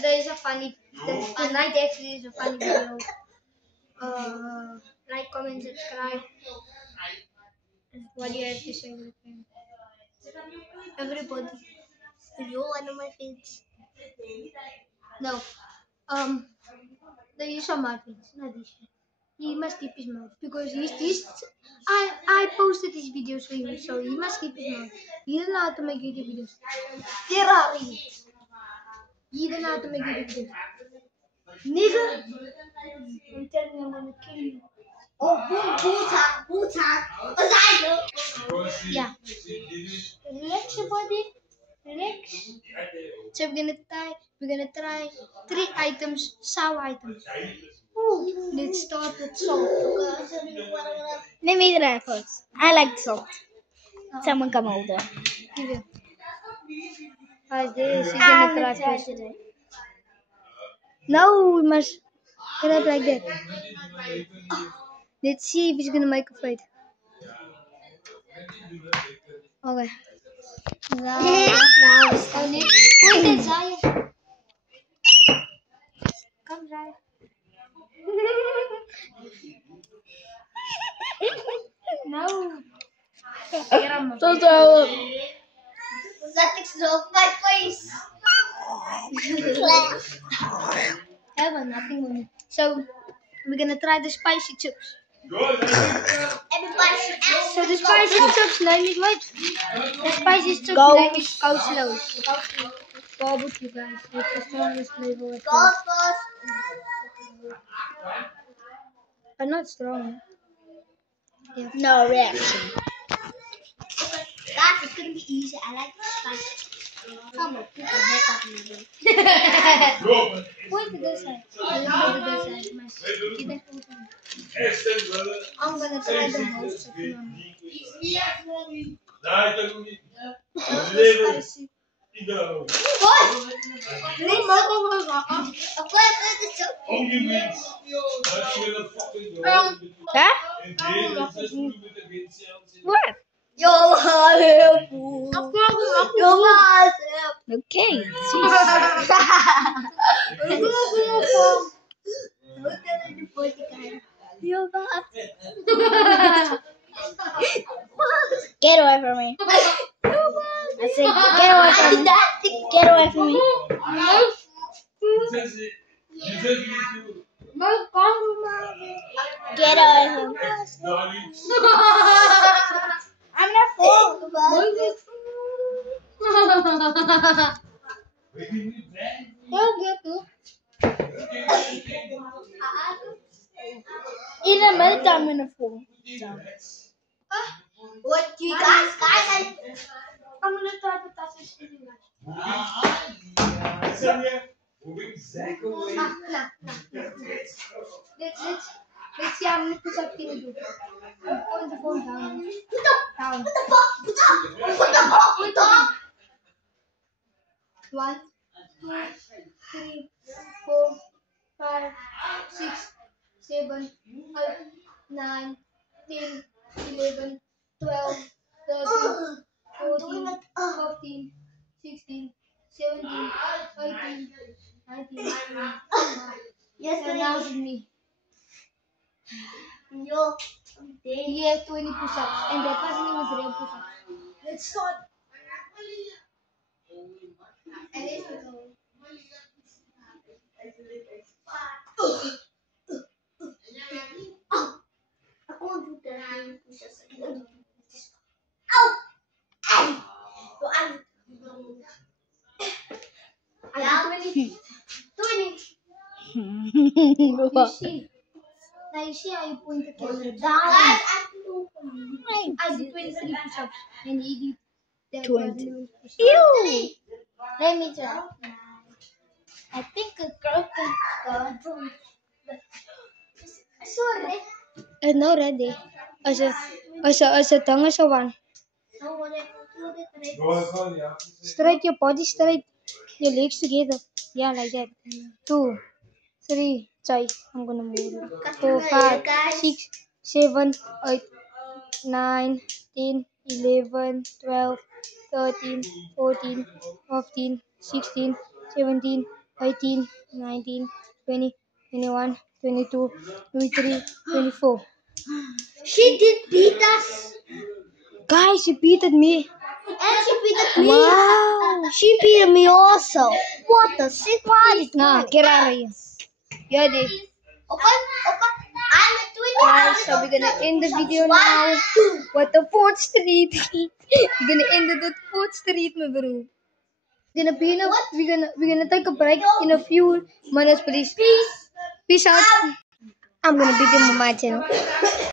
there is a funny. Tonight actually is a funny video. Like, comment, subscribe. What do you have to say? Everybody. You're one of my friends. No. There is some friends, not this. He must keep his mouth because he's I posted these videos for him, so he must keep his mouth. He doesn't know how to make YouTube videos. Ferrari. He doesn't know how to make YouTube videos. Nigga, I'm telling you, I'm gonna kill you. Oh, boom, yeah. Relax your body. Relax. So we're gonna try 3 items, sour items. Let's start with salt. Let me try first. I like salt. Someone come over. How's this? You're gonna try first. No, we must grab like that. Let's see if he's gonna make a fight. Okay. Now point at Zaya. Come, Zaya. No. So Nothing's off my face. Have nothing on it. So we're gonna try the spicy chips. So the spicy chips, let me wait. The spicy chips, let me go slow. Barbecue, guys. It's the strongest flavor. But not strong. Yeah. no reaction. Guys, it's gonna be easy. I like the spicy. Come on, put your head up in the point to this side. I'm gonna try the most of them. Spicy. Huh? What? Okay. Get away from me. I say, get away from me. Get away from me. Get away from me. I'm not full. In the milk, I'm in a full. What you guys? I'm gonna try to touch this with you guys. Let's see how many push-ups can you do. I'm putting the phone down. Down. Put up. 1, 2, 3, 4, 5, 6, 7, 8, 9, 10, 11, 12, 13, 14, 15, 16, 17, 18, 19, 20. Yes, and now it's me. He has 20 push-ups, and that wasn't even real push-ups. Let's start. You see how you point the camera down? I did 23 push-ups, and he did 20. Ew! Let me try. I think a girl can do it. Sorry. It's not ready. As a tongue as a one. Straight your body straight. Your legs together. Yeah, like that. 2, 3, sorry. I'm gonna move. 4, 5, 6, 7, 8, 9, 10, 11, 12, 13, 14, 15, 16, 17, 18, 19, 20, 21, 22, 23, 24. She did beat us. Guys, she beated me. And she beat me. Wow. She beat me also. What the sick Nah, Kirari. Yeah, dude. Okay. I'm a twin. Guys, so we're gonna end the video now. What the 4th Street? We're gonna end it at 4th Street, my bro. We're gonna take a break in a few minutes, please. Peace out. I'm gonna beat him on my channel.